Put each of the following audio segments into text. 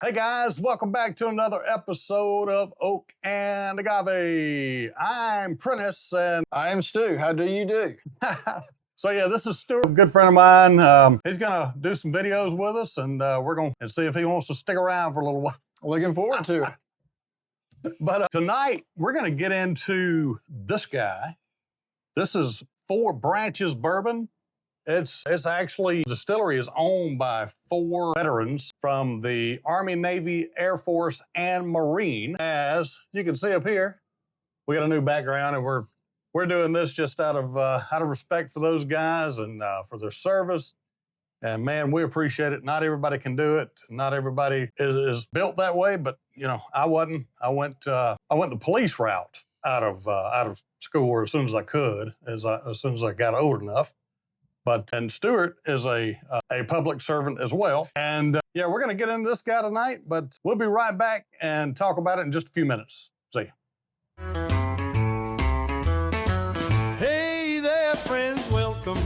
Hey guys, welcome back to another episode of Oak and Agave. I'm Prentice and I am Stu. How do you do? so yeah, this is Stuart, a good friend of mine. He's gonna do some videos with us and we're gonna see if he wants to stick around for a little while. Looking forward to it. But tonight we're gonna get into this guy. This is Branches Bourbon. It's actually, the distillery is owned by 4 veterans from the Army, Navy, Air Force, and Marine. As you can see up here, we got a new background, and we're doing this just out of respect for those guys and for their service. And man, we appreciate it. Not everybody can do it. Not everybody is built that way. But you know, I wasn't. I went the police route out of school as soon as I could, as soon as I got old enough. And Stuart is a public servant as well. And yeah, we're going to get into this guy tonight, but we'll be right back and talk about it in just a few minutes. See ya. Hey there, friends, welcome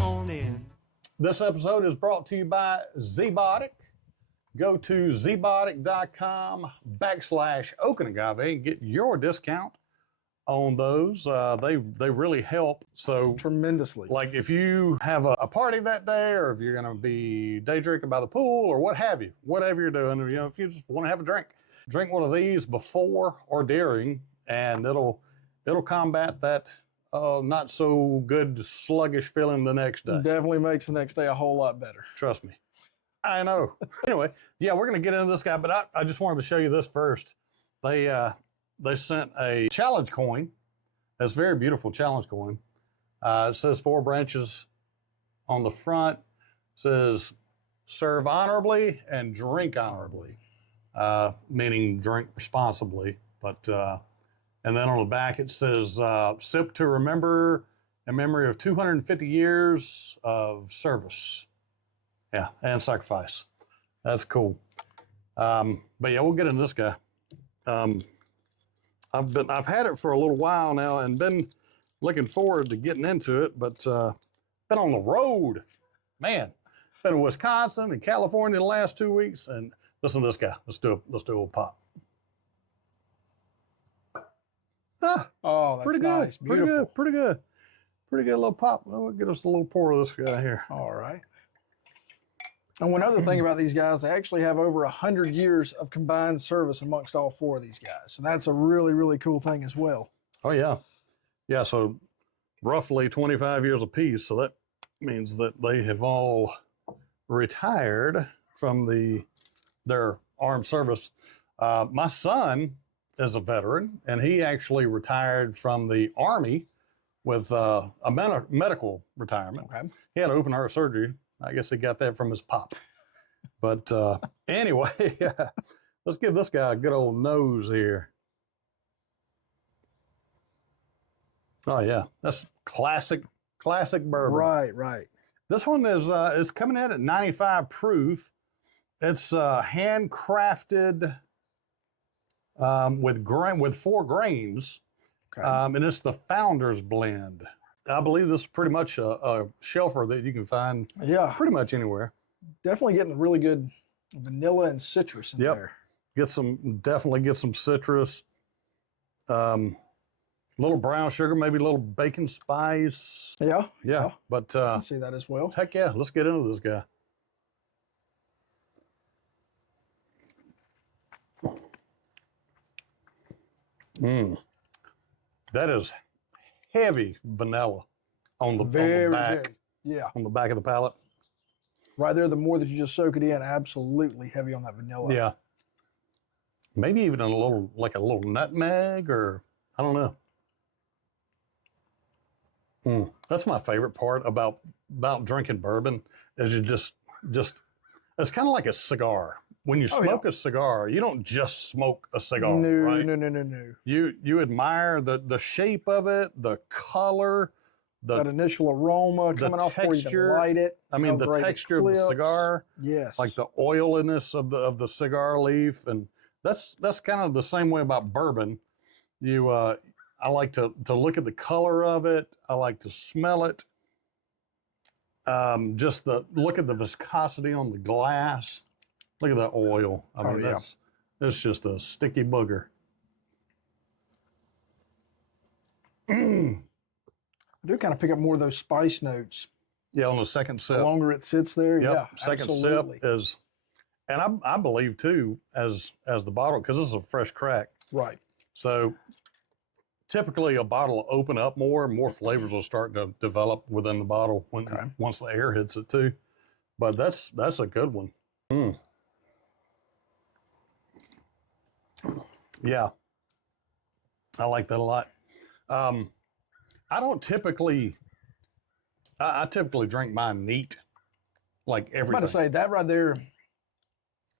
on in. This episode is brought to you by Zbiotic. Go to zbiotic.com/Oak and Agave and get your discount on those. They really help. So Tremendously. like if you have a party that day, or if you're going to be day drinking by the pool, or what have you, whatever you're doing, you know, if you just want to have a drink one of these before or during, and it'll combat that not so good sluggish feeling the next day. Definitely makes the next day a whole lot better. Trust me. I know. Anyway, yeah, we're going to get into this guy, but I just wanted to show you this first. They sent a challenge coin. That's a very beautiful challenge coin. It says 4 branches on the front. It says serve honorably and drink honorably, meaning drink responsibly. But and then on the back it says sip to remember in memory of 250 years of service. Yeah, and sacrifice. That's cool. But yeah, we'll get into this guy. I've had it for a little while now and been looking forward to getting into it, but been on the road, man. Been in Wisconsin and California the last 2 weeks, and listen to this guy. Let's do a little pop. Oh, that's pretty good. nice. Pretty Beautiful. good. Pretty good little pop. We'll get us a little pour of this guy here. All right. And one other thing about these guys, they actually have over 100 years of combined service amongst all 4 of these guys. So that's a really, really cool thing as well. Oh, yeah. Yeah, so roughly 25 years apiece. So that means that they have all retired from their armed service. My son is a veteran, and he actually retired from the Army with a medical retirement. Okay. He had open heart surgery. I guess he got that from his pop. But anyway, let's give this guy a good old nose here. Oh yeah, that's classic bourbon. Right. This one is coming in at 95 proof. It's handcrafted with 4 grains, Okay. and it's the Founder's Blend. I believe this is pretty much a shelfer that you can find Yeah, pretty much anywhere. definitely getting a really good vanilla and citrus in there. Definitely get some citrus. Little brown sugar, maybe a little bacon spice. Yeah. But I can see that as well. heck yeah, let's get into this guy. That is heavy vanilla on the back. Good. Yeah. On the back of the palate. Right there, the more that you just soak it in, absolutely heavy on that vanilla. Yeah. Maybe even a little nutmeg, or I don't know. That's my favorite part about drinking bourbon is you just it's kind of like a cigar. When you smoke a cigar, you don't just smoke a cigar, right? No. You admire the shape of it, the color, that initial aroma coming off before you even light it. I mean, the texture of the cigar. Yes. Like the oiliness of the cigar leaf, and that's kind of the same way about bourbon. I like to look at the color of it. I like to smell it. Just look at the viscosity on the glass. Look at that oil. I mean, that's just a sticky booger. I do kind of pick up more of those spice notes. Yeah, on the second sip. The longer it sits there, Yep. yeah, Second absolutely. sip is, and I believe too, as the bottle, because this is a fresh crack. Right. So typically a bottle will open up more flavors will start to develop within the bottle once the air hits it too. But that's a good one. Mm. Yeah, I like that a lot. I don't typically, I typically drink mine neat, like everything. I'm about to say that right there.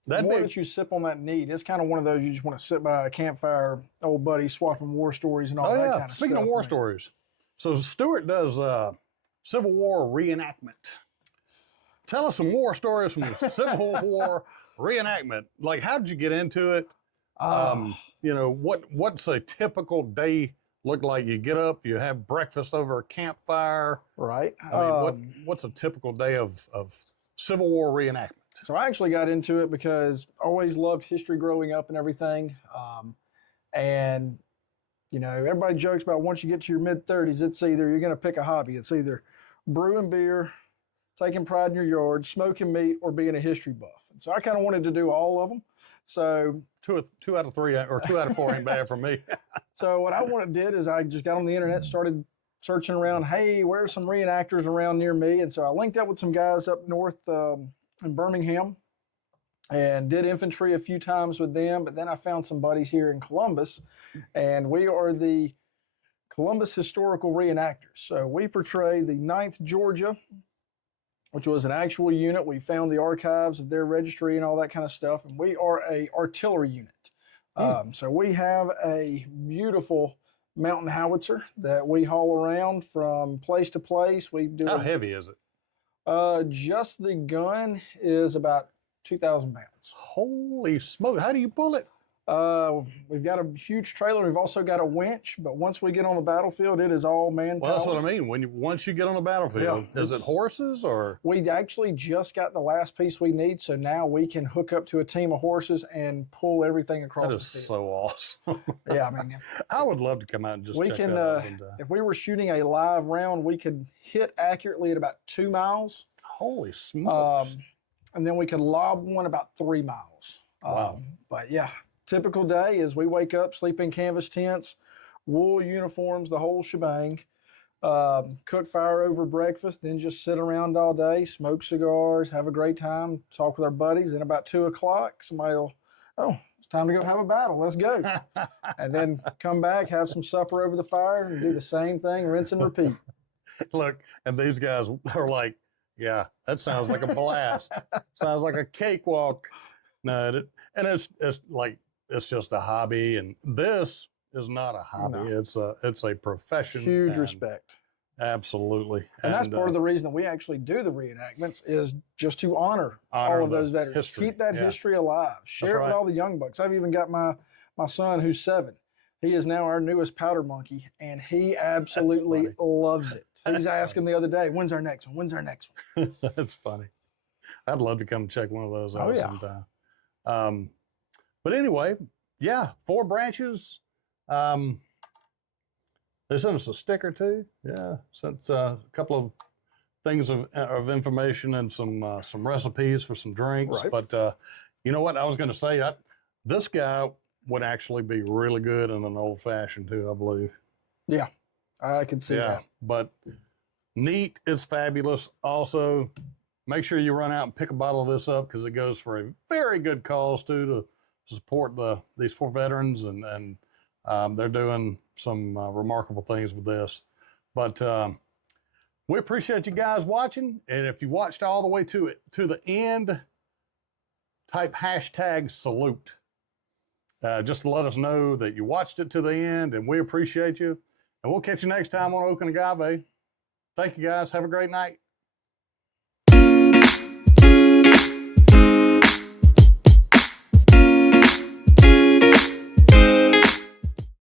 The more That'd that you sip on that neat, it's kind of one of those you just want to sit by a campfire, old buddies swapping war stories and all that kind of stuff. Speaking of war stories, so Stuart does Civil War reenactment. Tell us some war stories from the Civil War reenactment. Like, how did you get into it? You know, what's a typical day look like? You get up, you have breakfast over a campfire. Right. I mean, what's a typical day of Civil War reenactment? So I actually got into it because I always loved history growing up and everything. And, you know, everybody jokes about once you get to your mid-30s, it's either you're going to pick a hobby. It's either brewing beer, taking pride in your yard, smoking meat, or being a history buff. And so I kind of wanted to do all of them. So two out of three, or 2 out of 4 ain't bad for me. So what I did is I just got on the internet, started searching around, hey, where's some reenactors around near me? And so I linked up with some guys up north in Birmingham and did infantry a few times with them. But then I found some buddies here in Columbus, and we are the Columbus Historical Reenactors. So we portray the 9th Georgia, which was an actual unit. We found the archives of their registry and all that kind of stuff. And we are a artillery unit. So we have a beautiful mountain howitzer that we haul around from place to place. We do. How heavy is it? Just the gun is about 2,000 pounds. Holy smoke! How do you pull it? We've got a huge trailer. We've also got a winch, but once we get on the battlefield, it is all manpower. Well, that's what I mean. Once you get on the battlefield, is it horses or? We actually just got the last piece we need, so now we can hook up to a team of horses and pull everything across the field. That is so awesome. Yeah, I mean, I would love to come out and just check that out sometime. If we were shooting a live round, we could hit accurately at about 2 miles. Holy smokes! And then we could lob one about 3 miles. Wow! But yeah. Typical day is we wake up, sleep in canvas tents, wool uniforms, the whole shebang, cook fire over breakfast, then just sit around all day, smoke cigars, have a great time, talk with our buddies. Then about 2 o'clock, somebody will, it's time to go have a battle. Let's go. And then come back, have some supper over the fire, and do the same thing, rinse and repeat. Look, and these guys are like, yeah, that sounds like a blast. Sounds like a cakewalk. No, and it's like, it's just a hobby, and this is not a hobby. No. It's a profession. Huge respect. Absolutely. And that's part of the reason that we actually do the reenactments is just to honor all of those veterans. History. Keep that history alive. Share it with all the young bucks. I've even got my son who's 7. He is now our newest powder monkey, and he absolutely loves it. He's asking the other day, when's our next one? When's our next one? That's funny. I'd love to come check one of those out sometime. But anyway, yeah, 4 branches. They sent us a sticker too. Yeah, sent a couple of things of information and some recipes for some drinks. Right. But you know what? I was going to say this guy would actually be really good in an old fashioned too, I believe. Yeah, I can see that. But neat, it's fabulous. Also, make sure you run out and pick a bottle of this up because it goes for a very good cause too to support these 4 veterans, and they're doing some remarkable things with this. But we appreciate you guys watching, and if you watched all the way to the end, type #salute just to let us know that you watched it to the end, and we appreciate you. And we'll catch you next time on Oak and Agave. Thank you guys. Have a great night.